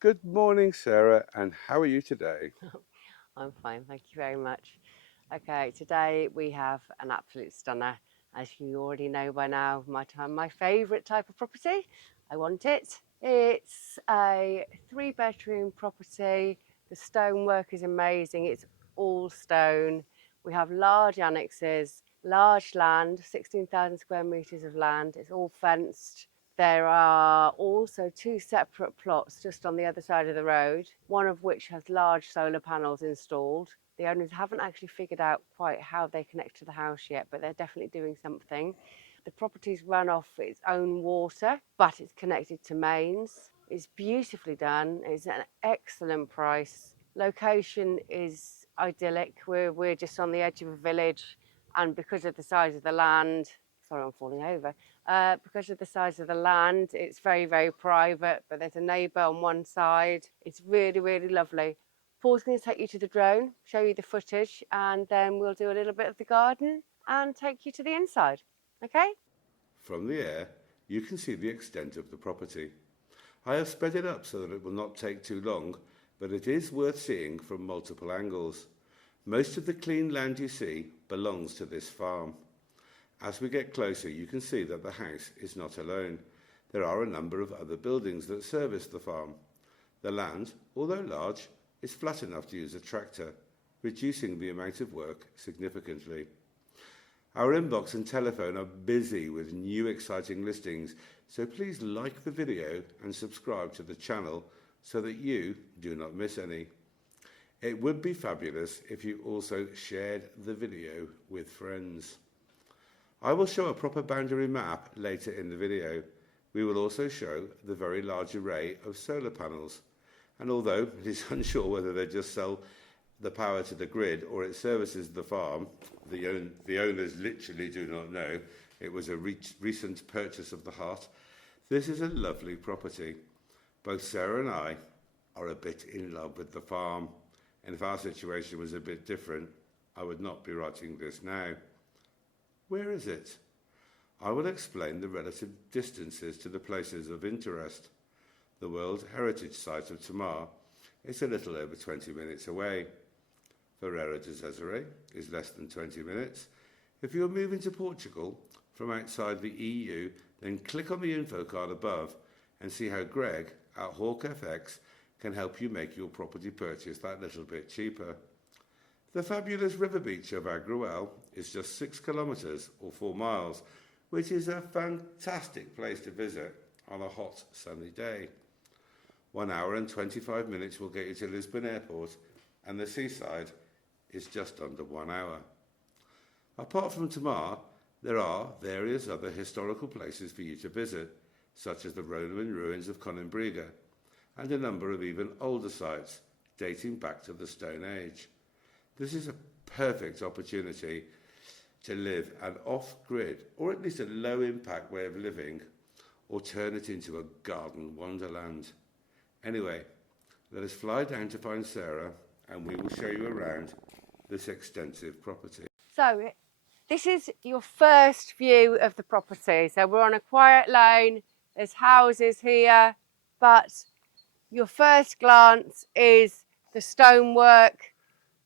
Good morning, Sarah, and how are you today? I'm fine, thank you very much. Okay, today we have an absolute stunner. As you already know by now, my favourite type of property. I want it. It's a 3 bedroom property. The stonework is amazing. It's all stone. We have large annexes, large land, 16,000 square metres of land. It's all fenced. There are also 2 separate plots just on the other side of the road, one of which has large solar panels installed. The owners haven't actually figured out quite how they connect to the house yet, but they're definitely doing something. The property's run off its own water, but it's connected to mains. It's beautifully done. It's an excellent price. Location is idyllic. We're just on the edge of a village, and because of the size of the land, sorry, I'm falling over. Because of the size of the land, it's very, very private, but there's a neighbour on one side. It's really, really lovely. Paul's going to take you to the drone, show you the footage, and then we'll do a little bit of the garden and take you to the inside. Okay? From the air, you can see the extent of the property. I have sped it up so that it will not take too long, but it is worth seeing from multiple angles. Most of the clean land you see belongs to this farm. As we get closer, you can see that the house is not alone. There are a number of other buildings that service the farm. The land, although large, is flat enough to use a tractor, reducing the amount of work significantly. Our inbox and telephone are busy with new exciting listings, so please like the video and subscribe to the channel so that you do not miss any. It would be fabulous if you also shared the video with friends. I will show a proper boundary map later in the video. We will also show the very large array of solar panels. And although it is unsure whether they just sell the power to the grid or it services the farm, the owners literally do not know. It was a recent purchase of the heart. This is a lovely property. Both Sarah and I are a bit in love with the farm. And if our situation was a bit different, I would not be writing this now. Where is it? I will explain the relative distances to the places of interest. The World Heritage Site of Tamar is a little over 20 minutes away. Ferreira de Cesare is less than 20 minutes. If you're moving to Portugal from outside the EU, then click on the info card above and see how Greg at Hawk FX can help you make your property purchase that little bit cheaper. The fabulous river beach of Agruel is just 6 kilometres or 4 miles, which is a fantastic place to visit on a hot, sunny day. 1 hour and 25 minutes will get you to Lisbon Airport, and the seaside is just under 1 hour. Apart from Tamar, there are various other historical places for you to visit, such as the Roman ruins of Conimbriga, and a number of even older sites dating back to the Stone Age. This is a perfect opportunity to live an off-grid, or at least a low-impact way of living, or turn it into a garden wonderland. Anyway, let us fly down to find Sarah and we will show you around this extensive property. So, this is your first view of the property. So, we're on a quiet lane, there's houses here, but your first glance is the stonework,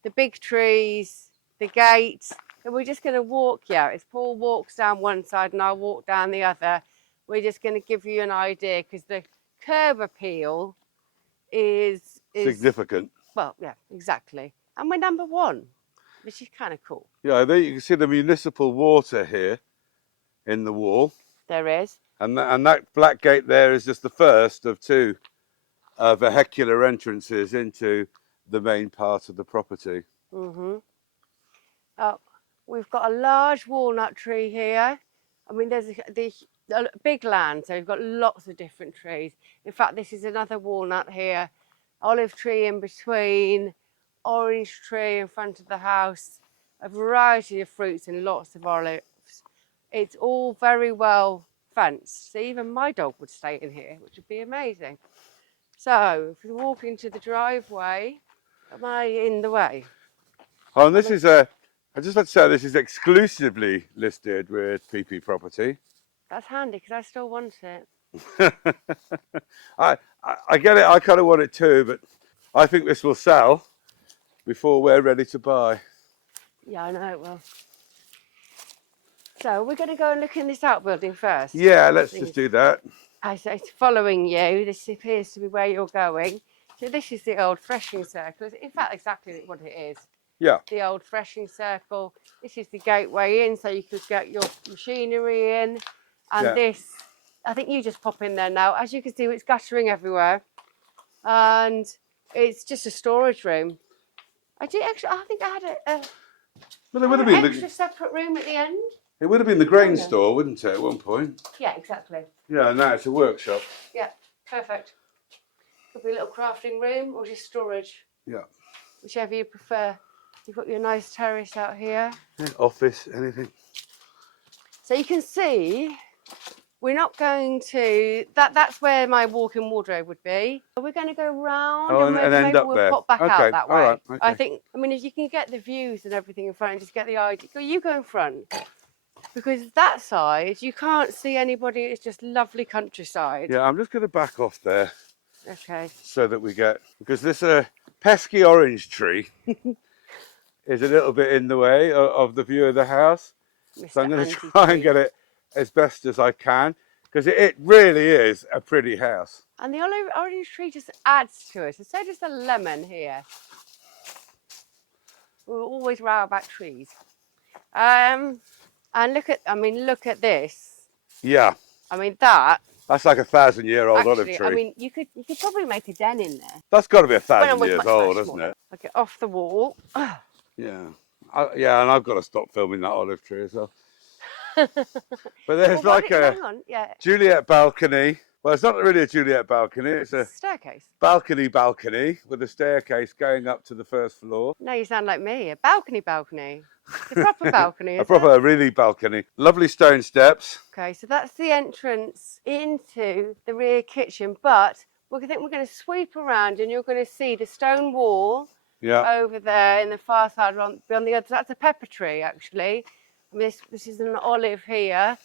the big trees, the gate. And we're just going to walk here. As Paul walks down one side and I'll walk down the other, we're just going to give you an idea because the curb appeal is Significant. well, yeah, exactly. And we're number one, which is kind of cool. Yeah, there you can see the municipal water here in the wall. There is. And that black gate there is just the first of two vehicular entrances into the main part of the property. Mm-hmm. Oh, we've got a large walnut tree here. I mean, there's a big land, so we've got lots of different trees. In fact, this is another walnut here, olive tree in between, orange tree in front of the house, a variety of fruits and lots of olives. It's all very well fenced. So even my dog would stay in here, which would be amazing. So if you walk into the driveway, am I in the way? Oh, and this is I just like to say this is exclusively listed with PP Property. That's handy because I still want it. I get it. I kind of want it too, but I think this will sell before we're ready to buy. Yeah, I know it will. So we're going to go and look in this outbuilding first. Yeah, let's just do that. I say it's following you. This appears to be where you're going. So this is the old threshing circle. In fact, exactly what it is. Yeah. The old threshing circle. This is the gateway in, so you could get your machinery in. And this, I think you just pop in there now. As you can see, it's guttering everywhere. And it's just a storage room. I think I had Well, it would have been extra separate room at the end. It would have been the grain store, wouldn't it, at one point? Yeah, exactly. Yeah, now it's a workshop. Yeah, perfect. Could be a little crafting room or just storage. Yeah. Whichever you prefer. You've got your nice terrace out here. Yeah, office, anything. So you can see, we're not going to, that's where my walk-in wardrobe would be. We're going to go round and end up we'll there. pop back out that way. All right, okay. I think, I mean, if you can get the views and everything in front and just get the idea, you go in front. Because that side, you can't see anybody, it's just lovely countryside. Yeah, I'm just going to back off there. Okay. So that we get, because this pesky orange tree is a little bit in the way of the view of the house. Mr. So I'm going to try and get it as best as I can, because it really is a pretty house. And the orange tree just adds to it. And so does the lemon here. We'll always row about trees. And look at this. Yeah. I mean, that's like 1,000-year-old olive tree. I mean, you could probably make a den in there. That's got to be 1,000 years old, hasn't it? I'll get off the wall. Yeah. Yeah, and I've got to stop filming that olive tree as well. But there's Juliet balcony. Well, it's not really a Juliet balcony. It's a staircase. Balcony with a staircase going up to the first floor. No, you sound like me. A balcony. It's a proper balcony. Really balcony. Lovely stone steps. Okay, so that's the entrance into the rear kitchen. But we're going to sweep around, and you're going to see the stone wall. Yeah. Over there in the far side, on the other. That's a pepper tree, actually. I mean, this is an olive here.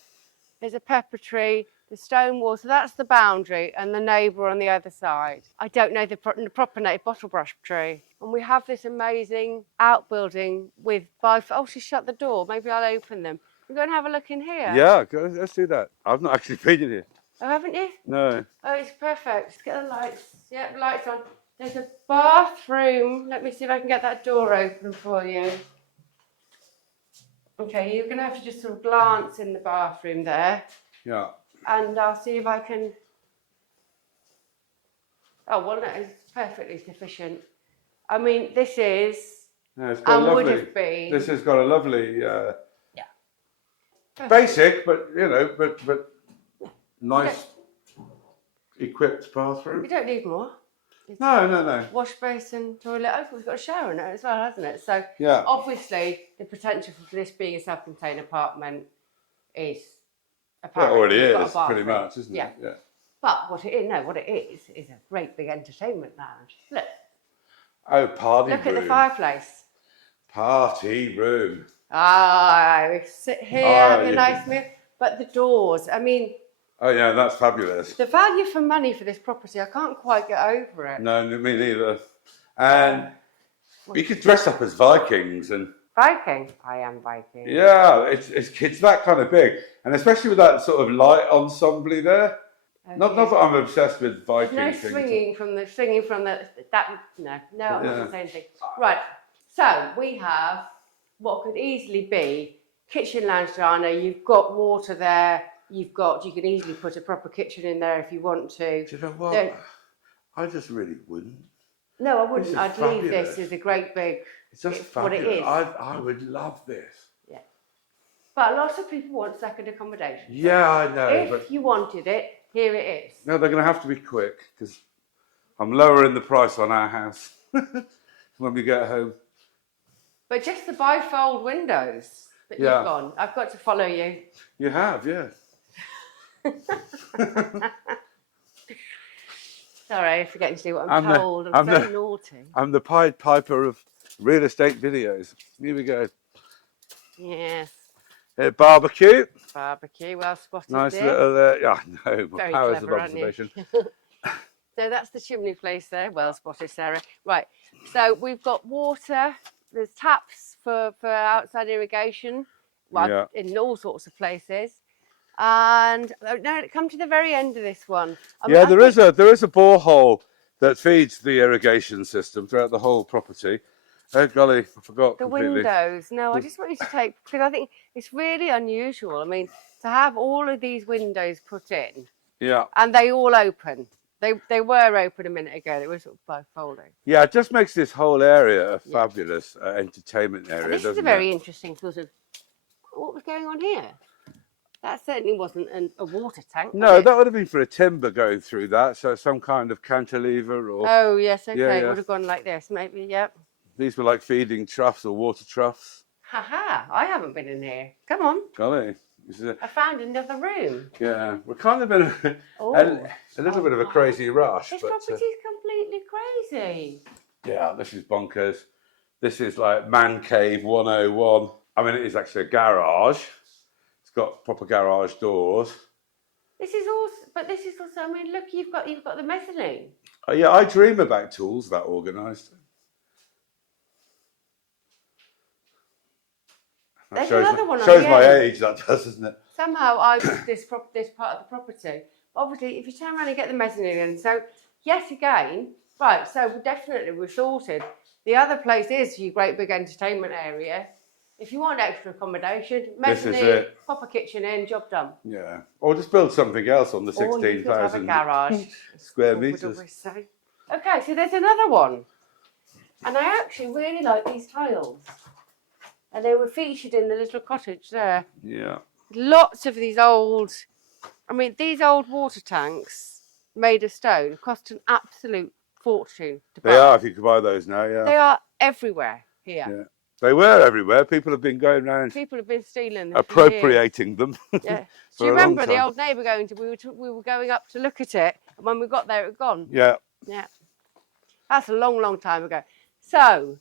There's a pepper tree, the stone wall. So that's the boundary, and the neighbour on the other side. I don't know the proper name, bottle brush tree. And we have this amazing outbuilding with oh, she shut the door. Maybe I'll open them. We're going to have a look in here. Yeah, let's do that. I've not actually been in here. Oh, haven't you? No. Oh, it's perfect. Just get the lights. Yeah, lights on. There's a bathroom. Let me see if I can get that door open for you. Okay, you're going to have to just sort of glance in the bathroom there. Yeah. And I'll see if I can... Oh, well, no, it's perfectly sufficient. I mean, this is... No, it's got would have been... This has got a lovely... basic, but, but nice equipped bathroom. You don't need more. No. Wash basin, toilet. Oh, we've got a shower in it as well, hasn't it? So yeah. Obviously, the potential for this being a self-contained apartment is apparent. It already is, pretty much, isn't it? Yeah. But what it is a great big entertainment lounge. Look. Oh, party room. Look at the fireplace. Party room. We sit here, have a nice meal. But the doors, I mean... Oh, yeah, that's fabulous. The value for money for this property, I can't quite get over it. No, me neither. And you could dress up as Vikings and... Viking? I am Viking. Yeah, it's that kind of big. And especially with that sort of light ensemble there. Okay. Not that I'm obsessed with Viking things. No swinging from the... No, I'm not going to say anything. Right, so we have what could easily be kitchen lounge diner. You've got water there. You can easily put a proper kitchen in there if you want to. Do you know what? I just really wouldn't. No, I wouldn't. I'd leave this as a great big... It's just fabulous. What it is. I would love this. Yeah. But lots of people want second accommodation. Yeah, I know. If you wanted it, here it is. No, they're going to have to be quick because I'm lowering the price on our house when we get home. But just the bifold windows that you've gone. I've got to follow you. You have, yeah. Sorry, I'm forgetting to do what I'm told. I'm so naughty. I'm the Pied Piper of real estate videos. Here we go. Yes. Barbecue. Barbecue, well spotted Nice there. little, yeah, no, my Very powers clever, of aren't you? observation. So that's the chimney place there. Well spotted, Sarah. Right. So we've got water. There's taps for outside irrigation. Well, Yeah. in all sorts of places. And now come to the very end of this one. Yeah, there is a borehole that feeds the irrigation system throughout the whole property. Oh golly, I forgot the completely. windows. No, I just want you to take, because I think it's really unusual. I mean, to have all of these windows put in. Yeah. And they all open. They were open a minute ago. They were sort of folding. Yeah, it just makes this whole area a fabulous entertainment area, and this doesn't is a very interesting sort of, what was going on here? That certainly wasn't a water tank. No, that would have been for a timber going through that, so some kind of cantilever or... Oh, yes, okay, yeah. It would have gone like this, maybe, yep. These were like feeding troughs or water troughs. Haha, I haven't been in here. Come on. Golly. I found another room. Yeah, we're kind of in a little bit of a crazy rush. This property's completely crazy. Yeah, this is bonkers. This is like man cave 101. I mean, it is actually a garage. It's got proper garage doors. This is also, but this is also, I mean, look, you've got the mezzanine. Oh, yeah, I dream about tools that organised. There's another one on shows the my end. age, that does, doesn't it? Somehow I took this part of the property. Obviously, if you turn around and get the mezzanine in, so yet again, right, so definitely we're sorted. The other place is your great big entertainment area. If you want extra accommodation, mezzanine, pop a kitchen in, job done. Yeah, or just build something else on the 16,000 Or you could have a garage. square metres. Okay, so there's another one. And I actually really like these tiles. And they were featured in the little cottage there. Yeah. Lots of these old, I mean, these old water tanks made of stone cost an absolute fortune to buy. They are, if you could buy those now, yeah. They are everywhere here. Yeah. They were everywhere. People have been going around. People have been stealing them. Appropriating them. Yeah. Do you remember the old neighbour going to, we were going up to look at it, and when we got there, it had gone. Yeah. Yeah. That's a long, long time ago. So,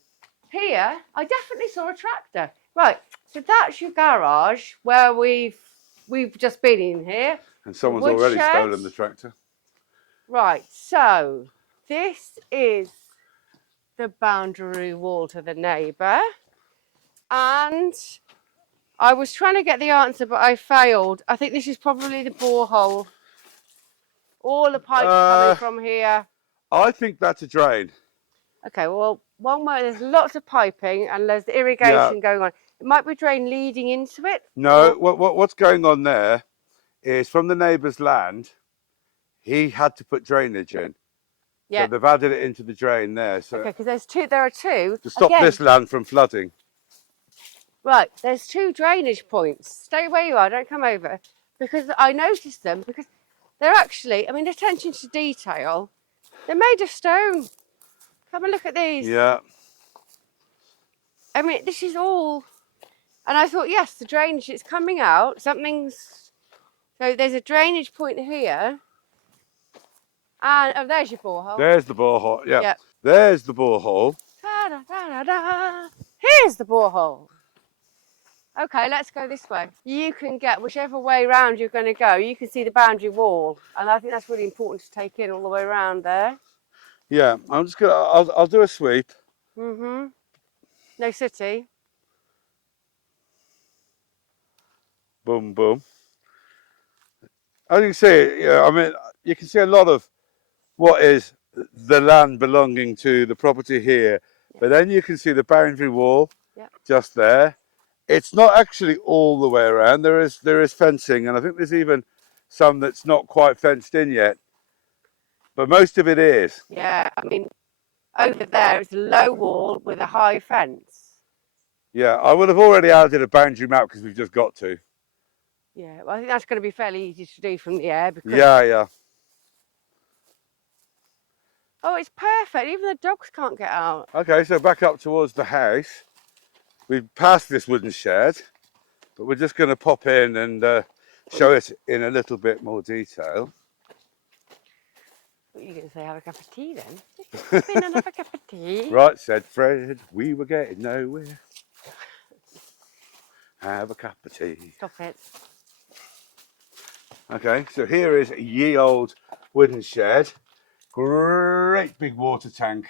here, I definitely saw a tractor. Right, so that's your garage where we've just been in here. And someone's already stolen the tractor. Right, so this is the boundary wall to the neighbour. And I was trying to get the answer, but I failed. I think this is probably the borehole. All the pipes coming from here. I think that's a drain. Okay, well, one way there's lots of piping and there's irrigation going on. It might be a drain leading into it. No, what's going on there is from the neighbour's land, he had to put drainage in. Yeah. So they've added it into the drain there. So okay, because there are two. To stop this land from flooding. Right, there's two drainage points. Stay where you are, don't come over. Because I noticed them, because they're actually, I mean, attention to detail, they're made of stone. Have a look at these. Yeah. I mean, this is all, and I thought, yes, the drainage is coming out. So there's a drainage point here. And, oh, there's your borehole. There's the borehole, yeah. Yep. There's the borehole. Da, da, da, da. Here's the borehole. Okay, let's go this way. You can get whichever way around you're going to go. You can see the boundary wall. And I think that's really important to take in all the way around there. Yeah, I'm just gonna. I'll do a sweep. No city. Boom, boom. As you can see, yeah, I mean, you can see a lot of what is the land belonging to the property here, but then you can see the boundary wall just there. It's not actually all the way around. There is fencing, and I think there's even some that's not quite fenced in yet. But most of it is. Yeah, I mean, over there is a low wall with a high fence. Yeah, I would have already added a boundary map because we've just got to. Yeah, well, I think that's going to be fairly easy to do from the air. Because... Yeah. Oh, it's perfect. Even the dogs can't get out. Okay, so back up towards the house. We've passed this wooden shed, but we're just going to pop in and show it in a little bit more detail. What are you going to say, have a cup of tea then? Just come in and have a cup of tea. Right, said Fred, we were getting nowhere. have a cup of tea. Stop it. Okay, so here is a ye old wooden shed. Great big water tank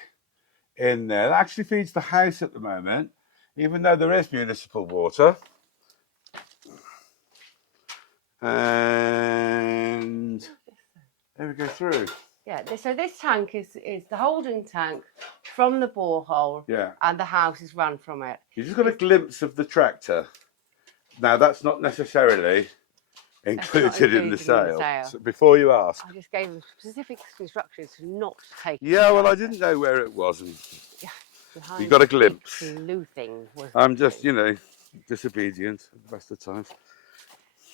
in there. That actually feeds the house at the moment, even though there is municipal water. And there we go through. Yeah, so this tank is the holding tank from the borehole. Yeah. And the house is run from it. You just got a glimpse of the tractor. Now, that's not necessarily included in the sale. So before you ask. I just gave them specific instructions to not take it. Yeah, well, I didn't know where it was. And Yeah, you got a glimpse. Blue thing was I'm just, you know, disobedient at the best of times.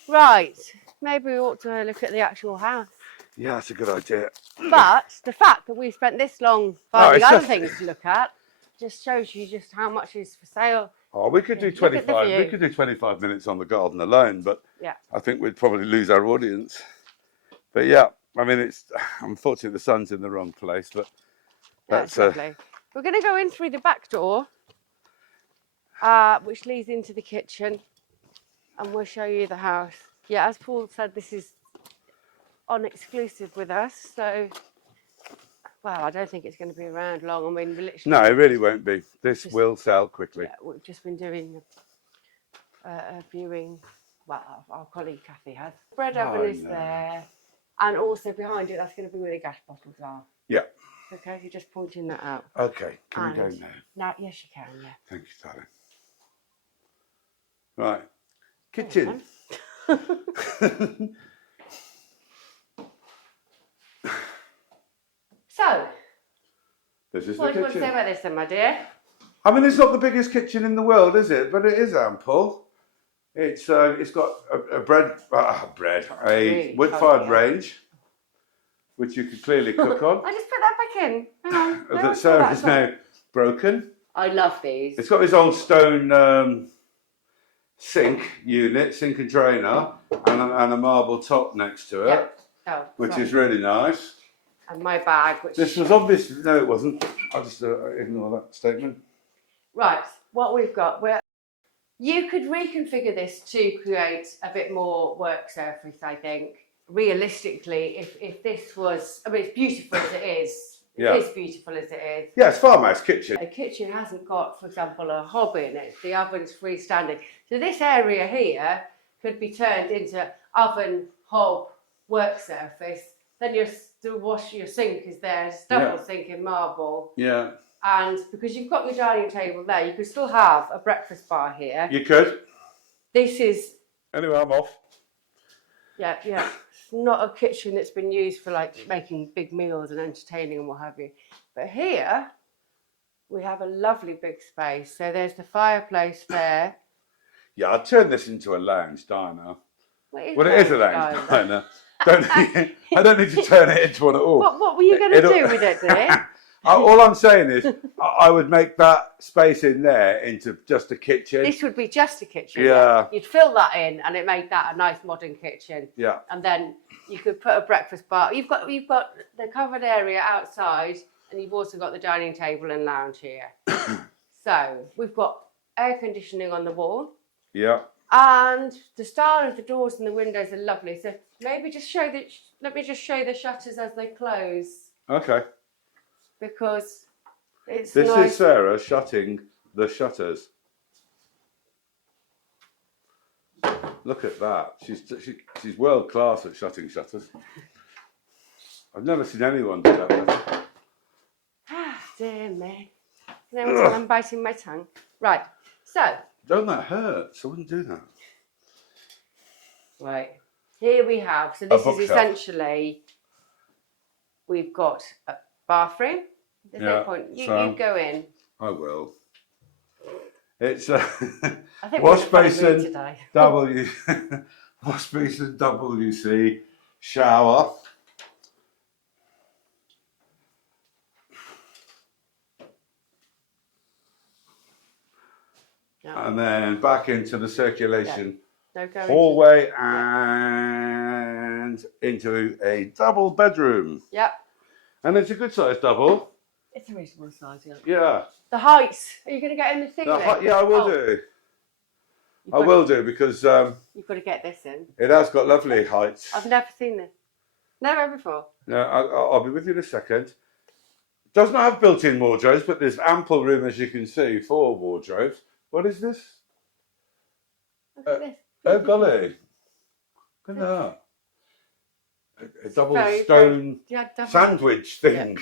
Right, maybe we ought to look at the actual house. Yeah, that's a good idea. But the fact that we spent this long finding other things to look at just shows you just how much is for sale. Oh, we could do 25. We could do 25 minutes on the garden alone, but yeah, I think we'd probably lose our audience. But yeah, I mean, it's unfortunately the sun's in the wrong place, but that's lovely. We're going to go in through the back door, which leads into the kitchen, and we'll show you the house. Yeah, as Paul said, this is on exclusive with us, so well, I don't think it's going to be around long. I mean, literally. No, it really won't be. This will sell quickly. Yeah, we've just been doing a viewing. Well, our colleague Kathy has. Bread oven is there, and also behind it, that's going to be where the gas bottles are. Yeah. Okay, you're just pointing that out. Okay, can we go now? No, yes, you can. Yeah. Thank you, darling. Right, kitchen. So, this is what do you the want to say kitchen. about this then, my dear? I mean, it's not the biggest kitchen in the world, is it? But it is ample. It's got a wood-fired range, which you could clearly cook on. I just put that back in. Hang on. No, That Sarah's now broken. I love these. It's got this old stone sink and drainer, and a marble top next to it, Yep. Oh, which is really nice. And my bag, which... This was obvious. No, it wasn't. I'll just ignore that statement. Right, what we've got, you could reconfigure this to create a bit more work surface, I think. Realistically, if this was, I mean, it's beautiful as it is. Yeah. It is beautiful as it is. Yeah, it's farmhouse kitchen. A kitchen hasn't got, for example, a hob in it. The oven's freestanding. So this area here could be turned into oven, hob, work surface. Then your sink is there, it's double sink in marble. Yeah. And because you've got your dining table there, you could still have a breakfast bar here. You could. This is... Anyway, I'm off. Yeah. It's not a kitchen that's been used for like making big meals and entertaining and what have you. But here, we have a lovely big space. So there's the fireplace there. Yeah, I'll turn this into a lounge diner. Well, it is a lounge diner. I don't need to turn it into one at all. What were you going to do with it, dear? All I'm saying is, I would make that space in there into just a kitchen. This would be just a kitchen. Yeah. You'd fill that in, and it made that a nice modern kitchen. Yeah. And then you could put a breakfast bar. You've got the covered area outside, and you've also got the dining table and lounge here. So we've got air conditioning on the wall. Yeah. And the style of the doors and the windows are lovely. So maybe let me just show the shutters as they close. Okay. Because it's This nice. is Sarah shutting the shutters. Look at that. She's world class at shutting shutters. I've never seen anyone do that better. Ah, dear me. Now until I'm biting my tongue. Right. So. Don't that hurt? I wouldn't do that. Right. Here we have. So this is essentially. We've got a bathroom. There's no point. You go in. I will. It's I think wash basin today. wash basin WC shower. And then back into the circulation hallway and into a double bedroom. Yep. And it's a good size double. It's a reasonable size, yeah. Yeah. The height. Are you going to get in the thing? Yeah, I will do. I will do, because you've got to get this in. It has got lovely heights. I've never seen this. Never before. No, I'll be with you in a second. Does not have built-in wardrobes, but there's ample room, as you can see, for wardrobes. What is this? Look at this. Oh, golly. Look at that. A double Very, stone double sandwich thing.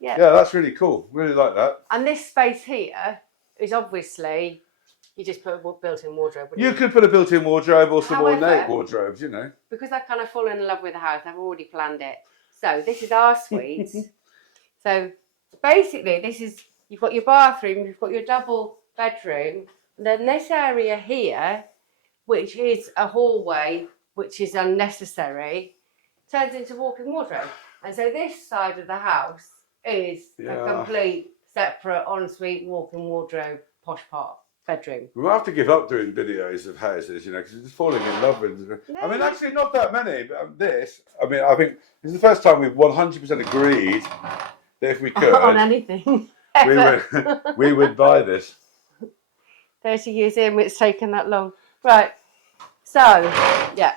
Yeah. Yeah, that's really cool. Really like that. And this space here is obviously, you just put a built-in wardrobe. You could put a built-in wardrobe or some However, ornate wardrobes, you know. Because I've kind of fallen in love with the house, I've already planned it. So this is our suite. So basically, you've got your bathroom, you've got your double bedroom, and then this area here, which is a hallway, which is unnecessary, turns into walk-in wardrobe. And so this side of the house is a complete separate ensuite walk-in wardrobe posh part bedroom. We'll have to give up doing videos of houses, you know, because it's falling in love with. I mean, actually, not that many, but I think this is the first time we've 100% agreed that if we could on anything, we would buy this. 30 years in, it's taken that long, right? So yeah,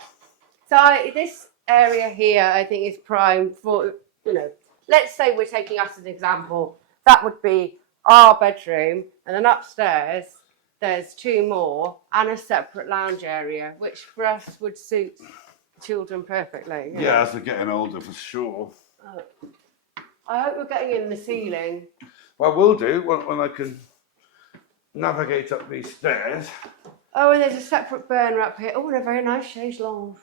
this area here, I think, is prime for, you know. Let's say we're taking us as an example. That would be our bedroom, and then upstairs there's two more and a separate lounge area, which for us would suit children perfectly. Yeah, as they're getting older, for sure. I hope we're getting in the ceiling. Well, we'll do when I can navigate up these stairs. Oh, and there's a separate burner up here. Oh, and a very nice chaise lounge.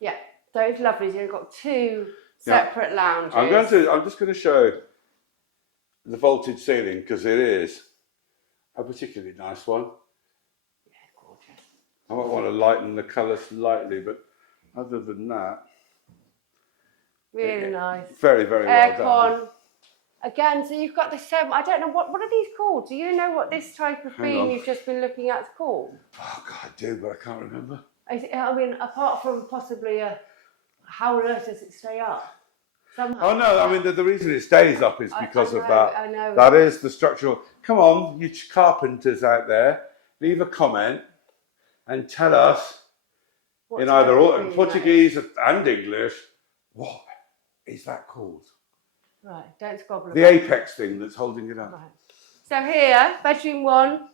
Yeah, so it's lovely. So you've got two separate lounges. I'm just going to show the vaulted ceiling, because it is a particularly nice one. Yeah, gorgeous. I might want to lighten the colour slightly, but other than that, really nice. Very, very well done. Aircon. Again, so you've got the seven. I don't know what are these called. Do you know what this type of beam you've just been looking at is called? Oh God, I do, but I can't remember. I mean, apart from possibly how on earth does it stay up? Somehow. Oh no, I mean the reason it stays up is because of that. I know. That is the structural. Come on, you carpenters out there, leave a comment and tell us in either Portuguese and English, what is that called? Right, don't squabble about the apex thing that's holding it up. Right. So here, bedroom one,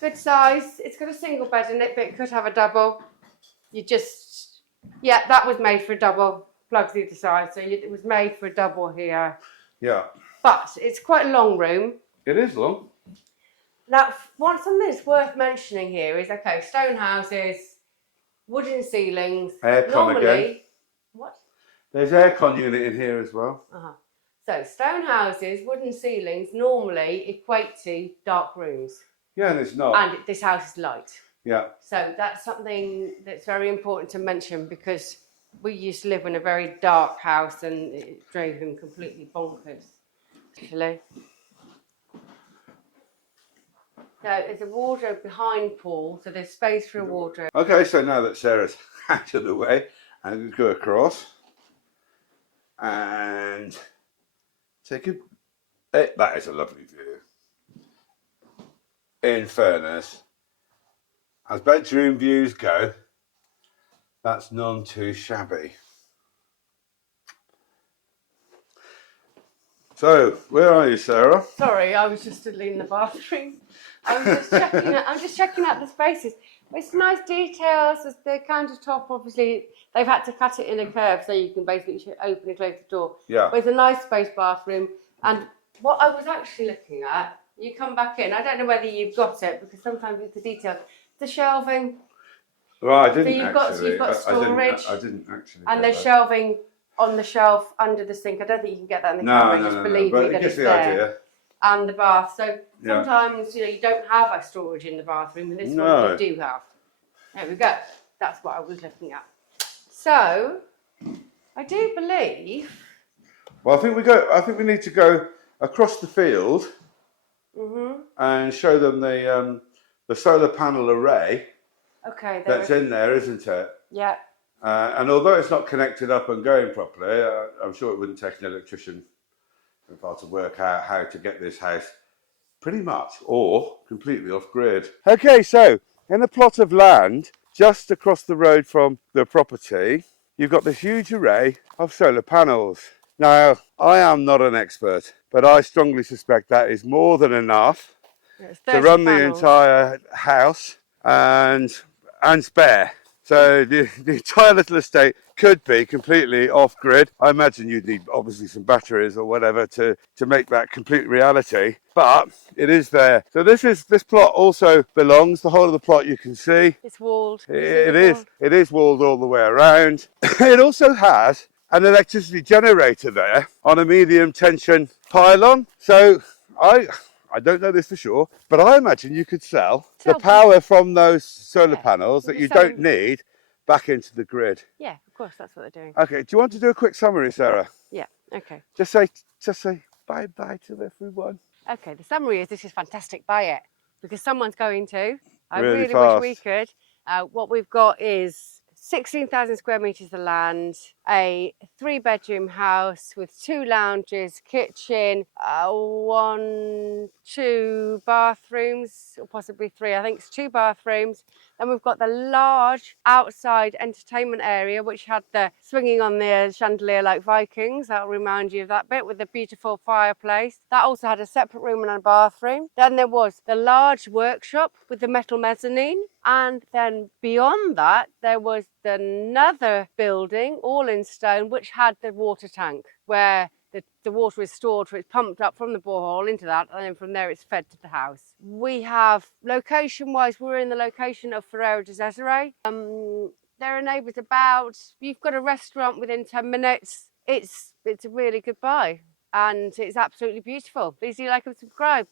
good size. It's got a single bed in it, but it could have a double. That was made for a double. Plugs either side, so it was made for a double here. Yeah. But it's quite a long room. It is long. Now, something that's worth mentioning here is, okay, stone houses, wooden ceilings. Aircon again. What? There's aircon unit in here as well. So stone houses, wooden ceilings normally equate to dark rooms. Yeah, and it's not. And this house is light. Yeah. So that's something that's very important to mention, because we used to live in a very dark house and it drove him completely bonkers. Actually. So there's a wardrobe behind Paul, so there's space for a wardrobe. Okay, so now that Sarah's out of the way, I'm going to go across and take a... that is a lovely view. In fairness, as bedroom views go, that's none too shabby. So, where are you, Sarah? Sorry, I was just in the bathroom. I'm just checking out the spaces. It's nice details. The countertop, obviously, they've had to cut it in a curve so you can basically open and close the door. Yeah. But it's a nice space bathroom. And what I was actually looking at, you come back in. I don't know whether you've got it, because sometimes it's the details. The shelving. Right, I didn't so you've got storage. I didn't actually. And there's shelving on the shelf under the sink. I don't think you can get that in the camera. Just believe me that it's there. Idea. And the bath. So sometimes you don't have a storage in the bathroom, and this one you do have. There we go. That's what I was looking at. So I do believe. Well, I think we need to go across the field and show them the solar panel array. Okay. That's in there, isn't it? Yeah. And although it's not connected up and going properly, I'm sure it wouldn't take an electrician to work out how to get this house pretty much, or completely off grid. Okay, so in a plot of land just across the road from the property, you've got this huge array of solar panels. Now, I am not an expert, but I strongly suspect that is more than enough It's to 30 run the panels. entire house and spare. So the entire little estate could be completely off grid. I imagine you'd need obviously some batteries or whatever to make that complete reality, but it is there. So this plot also belongs, the whole of the plot you can see. It's walled. It is walled all the way around. It also has an electricity generator there on a medium tension pylon. So I don't know this for sure, but I imagine you could sell the power from those solar panels that you don't need back into the grid. Yeah, of course, that's what they're doing. Okay, do you want to do a quick summary, Sarah? Yeah, okay. Just say bye-bye to everyone. Okay, the summary is this is fantastic, buy it. Because someone's going to. I Really really wish we fast. could. What we've got is 16,000 square metres of land, a 3-bedroom house with 2 lounges, kitchen, 2 bathrooms, or possibly 3. I think it's 2 bathrooms. Then we've got the large outside entertainment area, which had the swinging on the chandelier like Vikings. That'll remind you of that bit, with the beautiful fireplace. That also had a separate room and a bathroom. Then there was the large workshop with the metal mezzanine. And then beyond that, there was another building, all in stone, which had the water tank, where the water is stored, so it's pumped up from the borehole into that, and then from there it's fed to the house. We have, location-wise, we're in the location of Ferreira de Cesare. There are neighbours about. You've got a restaurant within 10 minutes. It's a really good buy, and it's absolutely beautiful. Please do like and subscribe.